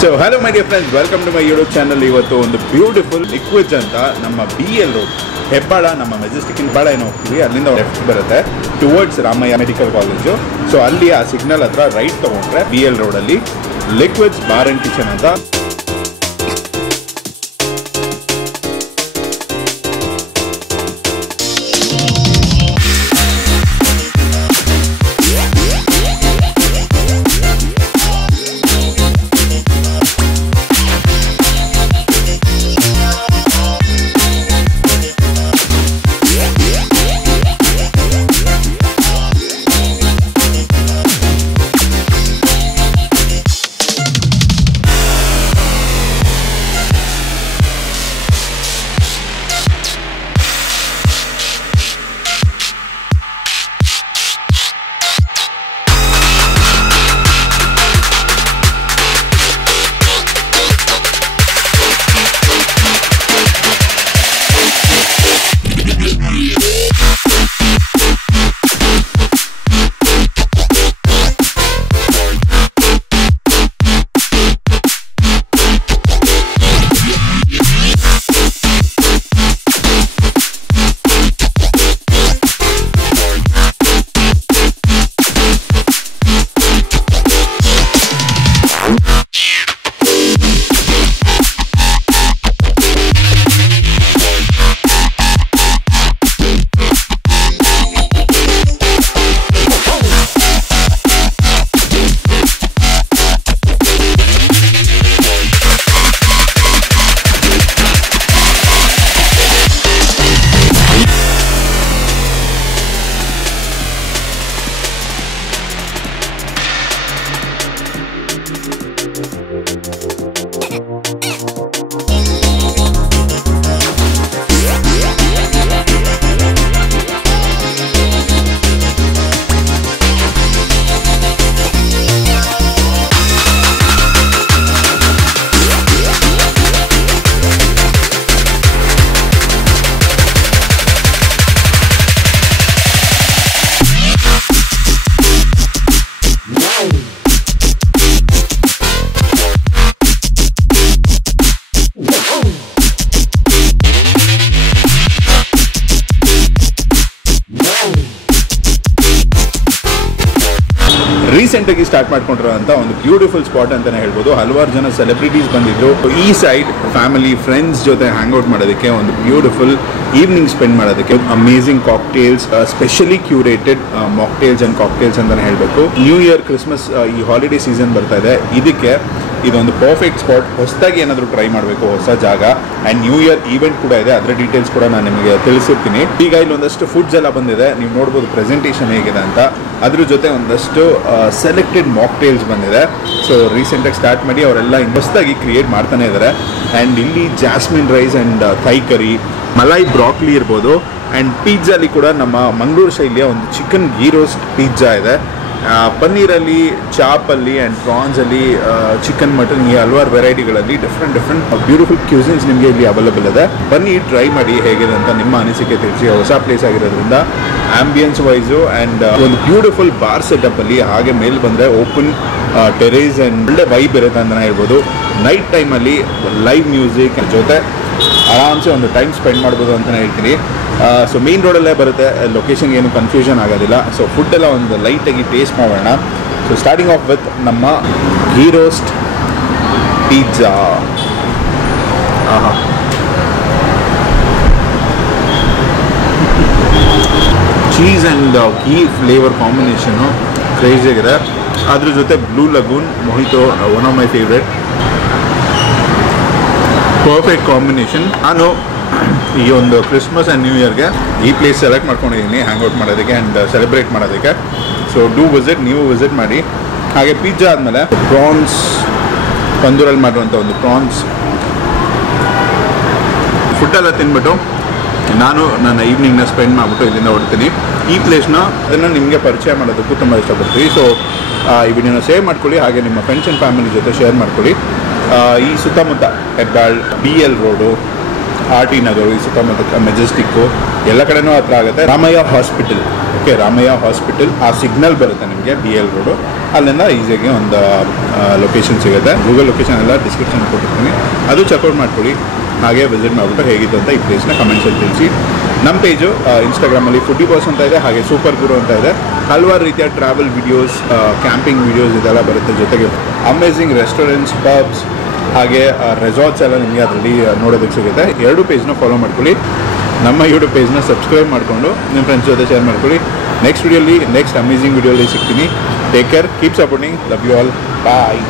So hello my dear friends, welcome to my YouTube channel. ಇವತ್ತು ಒಂದು beautiful liquids ಅಂತ ನಮ್ಮ BL ರೋಡ್ ಹೆಬ್ಬಾಳ ನಮ್ಮ ಮೆಜೆಸ್ಟಿಕ್ ಹೆಬ್ಬಾಳ ಏನೋ ಹೋಗ್ತೀವಿ, ಅಲ್ಲಿಂದ ಲೆಫ್ಟ್ ಬರುತ್ತೆ towards Ramaiah medical college. So ಅಲ್ಲಿ ಆ ಸಿಗ್ನಲ್ ಹತ್ರ ರೈಟ್ ತಗೊಂಡ್ರೆ BL ರೋಡಲ್ಲಿ ಲಿಕ್ವಿಡ್ಸ್ ಬಾರ್ ಅಂಡ್ ಕಿಚನ್ ಅಂತ. ರೀಸೆಂಟಾಗಿ ಸ್ಟಾರ್ಟ್ ಮಾಡ್ಕೊಂಡಿರೋಂಥ ಒಂದು ಬ್ಯೂಟಿಫುಲ್ ಸ್ಪಾಟ್ ಅಂತಲೇ ಹೇಳ್ಬೋದು. ಹಲವಾರು ಜನ ಸೆಲೆಬ್ರಿಟೀಸ್ ಬಂದಿದ್ರು. ಈ ಸೈಡ್ ಫ್ಯಾಮಿಲಿ ಫ್ರೆಂಡ್ಸ್ ಜೊತೆ ಹ್ಯಾಂಗ್ ಔಟ್ ಮಾಡೋದಕ್ಕೆ, ಒಂದು ಬ್ಯೂಟಿಫುಲ್ ಈವ್ನಿಂಗ್ ಸ್ಪೆಂಡ್ ಮಾಡೋದಕ್ಕೆ, amazing cocktails, specially curated mocktails and cocktails ಅಂತಲೇ ಹೇಳಬೇಕು. ನ್ಯೂ ಇಯರ್, ಕ್ರಿಸ್ಮಸ್, ಈ ಹಾಲಿಡೇ ಸೀಸನ್ ಬರ್ತಾ ಇದೆ, ಇದಕ್ಕೆ ಇದೊಂದು ಪರ್ಫೆಕ್ಟ್ ಸ್ಪಾಟ್. ಹೊಸದಾಗಿ ಏನಾದರೂ ಟ್ರೈ ಮಾಡಬೇಕು, ಹೊಸ ಜಾಗ, ಆ್ಯಂಡ್ ನ್ಯೂ ಇಯರ್ ಈವೆಂಟ್ ಕೂಡ ಇದೆ, ಅದರ ಡೀಟೇಲ್ಸ್ ಕೂಡ ನಾನು ನಿಮಗೆ ತಿಳಿಸಿರ್ತೀನಿ. ಈಗ ಇಲ್ಲಿ ಒಂದಷ್ಟು ಫುಡ್ಸ್ ಎಲ್ಲ ಬಂದಿದೆ, ನೀವು ನೋಡ್ಬೋದು ಪ್ರೆಸೆಂಟೇಷನ್ ಹೇಗಿದೆ ಅಂತ. ಅದ್ರ ಜೊತೆ ಒಂದಷ್ಟು ಸೆಲೆಕ್ಟೆಡ್ ಮಾಕ್ಟೇಲ್ಸ್ ಬಂದಿದೆ. ಸೊ ರೀಸೆಂಟಾಗಿ ಸ್ಟಾರ್ಟ್ ಮಾಡಿ ಅವರೆಲ್ಲ ಹೊಸದಾಗಿ ಕ್ರಿಯೇಟ್ ಮಾಡ್ತಾನೆ ಇದ್ದಾರೆ. ಆ್ಯಂಡ್ ಇಲ್ಲಿ jasmine rice and Thai curry, malai broccoli ಇರ್ಬೋದು. ಆ್ಯಂಡ್ ಪಿಜ್ಜಾಲಿ ಕೂಡ ನಮ್ಮ ಮಂಗಳೂರು ಶೈಲಿಯ ಒಂದು ಚಿಕನ್ ಗೀ ರೋಸ್ಟ್ ಪಿಜ್ಜಾ ಇದೆ. ಪನ್ನೀರಲ್ಲಿ, ಚಾಪಲ್ಲಿ ಆ್ಯಂಡ್ ಪ್ರಾನ್ಸಲ್ಲಿ, ಚಿಕನ್, ಮಟನ್, ಈ ಹಲವಾರು ವೆರೈಟಿಗಳಲ್ಲಿ ಡಿಫ್ರೆಂಟ್ ಬ್ಯೂಟಿಫುಲ್ ಕ್ಯೂಸಿನ್ಸ್ ನಿಮಗೆ ಇಲ್ಲಿ ಅವೈಲೇಬಲ್ ಇದೆ. ಬನ್ನಿ ಟ್ರೈ ಮಾಡಿ ಹೇಗಿದೆ ಅಂತ ನಿಮ್ಮ ಅನಿಸಿಕೆ ತಿಳಿಸಿ. ಹೊಸ ಪ್ಲೇಸ್ ಆಗಿರೋದ್ರಿಂದ ಆಂಬಿಯನ್ಸ್ ವೈಸು ಆ್ಯಂಡ್ ಒಂದು ಬ್ಯೂಟಿಫುಲ್ ಬಾರ್ ಸೆಟಪ್ಪಲ್ಲಿ, ಹಾಗೆ ಮೇಲೆ ಬಂದರೆ ಓಪನ್ ಟೆರೇಸ್ ಆ್ಯಂಡ್ ಒಳ್ಳೆ ವೈಬ್ ಇರುತ್ತೆ ಅಂತಲೇ ಹೇಳ್ಬೋದು. ನೈಟ್ ಟೈಮಲ್ಲಿ ಲೈವ್ ಮ್ಯೂಸಿಕ್ ಜೊತೆ ಆರಾಮ್ಸೆ ಒಂದು ಟೈಮ್ ಸ್ಪೆಂಡ್ ಮಾಡ್ಬೋದು ಅಂತಲೇ ಹೇಳ್ತೀನಿ. ಸೊ ಮೇನ್ ರೋಡಲ್ಲೇ ಬರುತ್ತೆ, ಲೊಕೇಶನ್ಗೆ ಏನು ಕನ್ಫ್ಯೂಷನ್ ಆಗೋದಿಲ್ಲ. ಸೊ ಫುಡ್ಡೆಲ್ಲ ಒಂದು ಲೈಟಾಗಿ ಟೇಸ್ಟ್ ಮಾಡೋಣ. ಸೊ ಸ್ಟಾರ್ಟಿಂಗ್ ಆಫ್ ವಿತ್ ನಮ್ಮ ghee roast pizza. Cheese and ghee flavour combination ಕ್ರೇಜಿಯಾಗಿದೆ. ಅದ್ರ ಜೊತೆ blue lagoon mojito, one of my favourite. Perfect combination. ನಾನು ಈ ಒಂದು ಕ್ರಿಸ್ಮಸ್ ಆ್ಯಂಡ್ ನ್ಯೂ ಇಯರ್ಗೆ ಈ ಪ್ಲೇಸ್ ಸೆಲೆಕ್ಟ್ ಮಾಡ್ಕೊಂಡಿದ್ದೀನಿ ಹ್ಯಾಂಗ್ ಔಟ್ ಮಾಡೋದಕ್ಕೆ ಆ್ಯಂಡ್ ಸೆಲೆಬ್ರೇಟ್ ಮಾಡೋದಕ್ಕೆ. ಸೊ ಡೂ ವಿಸಿಟ್, ನೀವು ವಿಸಿಟ್ ಮಾಡಿ. ಹಾಗೆ ಪಿಜ್ಜಾ ಆದಮೇಲೆ ಪ್ರಾನ್ಸ್, ತಂದೂರಲ್ಲಿ ಮಾಡಿರುವಂಥ ಒಂದು ಪ್ರಾನ್ಸ್ ಫುಡ್ಡೆಲ್ಲ ತಿನ್ಬಿಟ್ಟು ನಾನು ನನ್ನ ಈವ್ನಿಂಗ್ನ ಸ್ಪೆಂಡ್ ಮಾಡಿಬಿಟ್ಟು ಇಲ್ಲಿಂದ ಹೊಡ್ತೀನಿ. ಈ ಪ್ಲೇಸ್ನ ಅದನ್ನು ನಿಮಗೆ ಪರಿಚಯ ಮಾಡೋದಕ್ಕೂ ತುಂಬ ಇಷ್ಟಪಡ್ತೀವಿ. ಸೊ ಈ ವಿಡಿಯೋನ ಸೇವ್ ಮಾಡ್ಕೊಳ್ಳಿ, ಹಾಗೆ ನಿಮ್ಮ ಫ್ರೆಂಡ್ಸ್ ಆ್ಯಂಡ್ ಫ್ಯಾಮಿಲಿ ಜೊತೆ ಶೇರ್ ಮಾಡ್ಕೊಳ್ಳಿ. ಈ ಸುತ್ತಮುತ್ತ ಹೆಬ್ಬಾಳ್, BL ರೋಡು, RT ನಗರು, ಈ ಸುತ್ತಮುತ್ತ ಮೆಜೆಸ್ಟಿಕ್ಕು ಎಲ್ಲ ಕಡೆನೂ ಹತ್ರ ಆಗುತ್ತೆ. Ramaiah hospital, okay, Ramaiah hospital ಆ ಸಿಗ್ನಲ್ ಬರುತ್ತೆ ನಿಮಗೆ BL ರೋಡು. ಅಲ್ಲಿಂದ ಈಸಿಯಾಗಿ ಒಂದು ಲೊಕೇಶನ್ ಸಿಗುತ್ತೆ. ಗೂಗಲ್ ಲೊಕೇಶನ್ ಎಲ್ಲ ಡಿಸ್ಕ್ರಿಪ್ಷನ್ ಕೊಟ್ಟಿರ್ತೀನಿ, ಅದು ಚೆಕ್ಔಟ್ ಮಾಡ್ಕೊಳ್ಳಿ. ಹಾಗೆ ವಿಸಿಟ್ ಮಾಡಿಬಿಟ್ಟು ಹೇಗಿತ್ತು ಅಂತ ಈ ಪ್ಲೇಸ್ನ ಕಮೆಂಟ್ಸಲ್ಲಿ ತಿಳಿಸಿ. ನಮ್ಮ ಪೇಜು ಇನ್ಸ್ಟಾಗ್ರಾಮಲ್ಲಿ ಫುಡ್ಡಿ ಬಾಸ್ ಅಂತ ಇದೆ, ಹಾಗೆ ಸೂಪರ್ ಗುರು ಅಂತ ಇದೆ. ಹಲವಾರು ರೀತಿಯ ಟ್ರಾವೆಲ್ ವಿಡಿಯೋಸ್, ಕ್ಯಾಂಪಿಂಗ್ ವಿಡಿಯೋಸ್ ಇದೆಲ್ಲ ಬರುತ್ತೆ. ಜೊತೆಗೆ ಅಮೇಝಿಂಗ್ ರೆಸ್ಟೋರೆಂಟ್ಸ್, ಪಬ್ಸ್, ಹಾಗೆ ರೆಸಾರ್ಟ್ಸ್ ಎಲ್ಲ ನಿಮಗೆ ಅದರಲ್ಲಿ ನೋಡೋದಕ್ಕೆ ಸಿಗುತ್ತೆ. 2 ಪೇಜ್ನ ಫಾಲೋ ಮಾಡ್ಕೊಳ್ಳಿ. ನಮ್ಮ ಯೂಟ್ಯೂಬ್ ಪೇಜ್ನ ಸಬ್ಸ್ಕ್ರೈಬ್ ಮಾಡಿಕೊಂಡು ನಿಮ್ಮ ಫ್ರೆಂಡ್ಸ್ ಜೊತೆ ಶೇರ್ ಮಾಡ್ಕೊಳ್ಳಿ. ನೆಕ್ಸ್ಟ್ ವಿಡಿಯೋಲಿ, ನೆಕ್ಸ್ಟ್ ಅಮೇಝಿಂಗ್ ವಿಡಿಯೋಲಿ ಸಿಗ್ತೀನಿ. Take care, keep supporting, love you all, bye.